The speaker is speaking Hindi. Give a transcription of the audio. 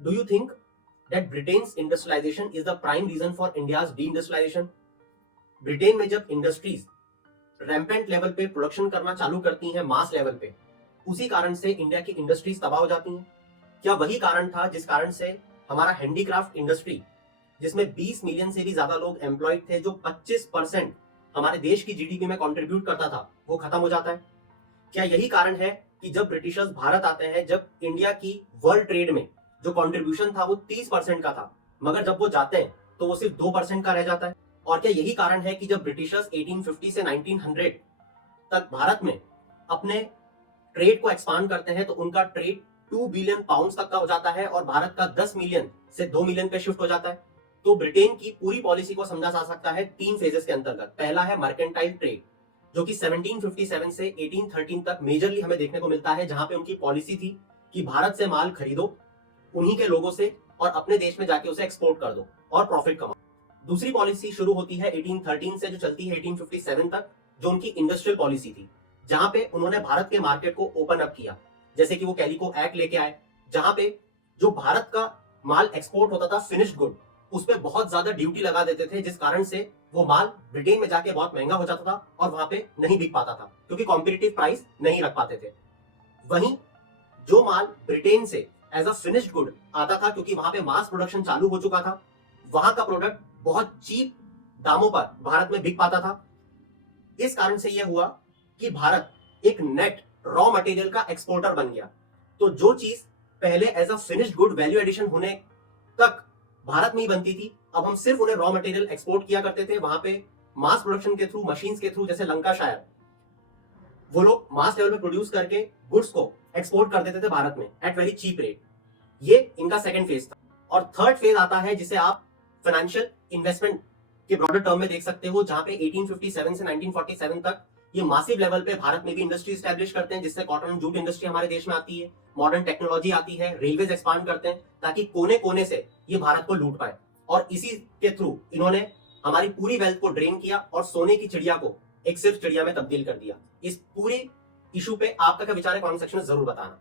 Do you think that Britain's industrialization is the prime reason for India's deindustrialization? Britain में जब इंडस्ट्रीज रैम्पेंट लेवल पे प्रोडक्शन करना चालू करती हैं मास लेवल पे, उसी कारण से इंडिया की इंडस्ट्रीज तबाह हो जाती हैं। क्या वही कारण था जिस कारण से हमारा हैंडीक्राफ्ट इंडस्ट्री, जिसमें 20 मिलियन से भी ज्यादा लोग एम्प्लॉयड थे, जो 25% हमारे देश की जीडीपी में कंट्रीब्यूट करता था, वो खत्म हो जाता है? क्या यही कारण है कि जब ब्रिटिशर्स भारत आते हैं, जब इंडिया की वर्ल्ड ट्रेड में जो कंट्रीब्यूशन था वो 30% का था, मगर जब वो जाते हैं तो वो सिर्फ 2% का रह जाता है? और क्या यही कारण है कि जब ब्रिटिशर्स 1850 से 1900 तक भारत में अपने ट्रेड को एक्सपांड करते हैं तो उनका ट्रेड 2 बिलियन पाउंड्स तक का हो जाता है और भारत का 10 मिलियन से 2 मिलियन पे शिफ्ट हो जाता है? तो ब्रिटेन की पूरी पॉलिसी को समझा जा सकता है 3 फेजेस के अंतर्गत। पहला है मर्केंटाइल ट्रेड, जो कि 1757 से 1813 तक मेजरली हमें देखने को मिलता है, जहां पे उनकी पॉलिसी थी कि भारत से माल खरीदो उन्हीं के लोगों से और अपने देश में जाके उसे एक्सपोर्ट कर दो और प्रॉफिट कमाओ। दूसरी पॉलिसी शुरू होती है 1813 से, जो चलती है 1857 तक, जो उनकी इंडस्ट्रियल पॉलिसी थी, जहां पे उन्होंने भारत के मार्केट को ओपन अप किया। जैसे कि वो कैलिको एक्ट लेके आए, जहां पे जो भारत का माल एक्सपोर्ट होता था फिनिश्ड गुड, उस पर बहुत ज्यादा ड्यूटी लगा देते थे, जिस कारण से वो माल ब्रिटेन में जाके बहुत महंगा हो जाता था और वहां पे नहीं बिक पाता था, क्योंकि कॉम्पिटिटिव प्राइस नहीं रख पाते थे। वहीं जो माल ब्रिटेन से एज अ फिनिश्ड गुड आता था, क्योंकि वहां पे मास प्रोडक्शन चालू हो चुका था, वहां का प्रोडक्ट बहुत चीप दामों पर भारत में बिक पाता था। इस कारण से यह हुआ कि भारत एक नेट रॉ मटेरियल का एक्सपोर्टर बन गया। तो जो चीज पहले as a finished good value addition होने तक भारत में ही बनती थी, अब हम सिर्फ उन्हें रॉ मटेरियल एक्सपोर्ट किया करते थे। वहां पे मास प्रोडक्शन के थ्रू, मशीन्स के थ्रू, जैसे लंकाशायर, वो लोग मास लेवल पे प्रोड्यूस करके गुड्स को एक्सपोर्ट कर देते थे भारत में एट वेरी चीप रेट। ये इनका सेकंड फेज था। और थर्ड फेज आता है जिसे आप फाइनेंशियल इन्वेस्टमेंट के ब्रॉडर टर्म में देख सकते हो, जहां पे 1857 से 1947 तक ये मासिव लेवल पे भारत में भी इंडस्ट्री स्टैब्लिश करते हैं, जिससे कॉटन एंड जूट इंडस्ट्री हमारे देश में आती है, मॉडर्न टेक्नोलॉजी आती है, रेलवेज एक्सपांड करते हैं, ताकि कोने कोने से ये भारत को लूट पाए। और इसी के थ्रू इन्होंने हमारी पूरी वेल्थ को ड्रेन किया और सोने की चिड़िया को एक सिर्फ चिड़िया में तब्दील कर दिया। इस पूरे इशू पे आपका क्या विचार है, कमेंट सेक्शन में जरूर बताना।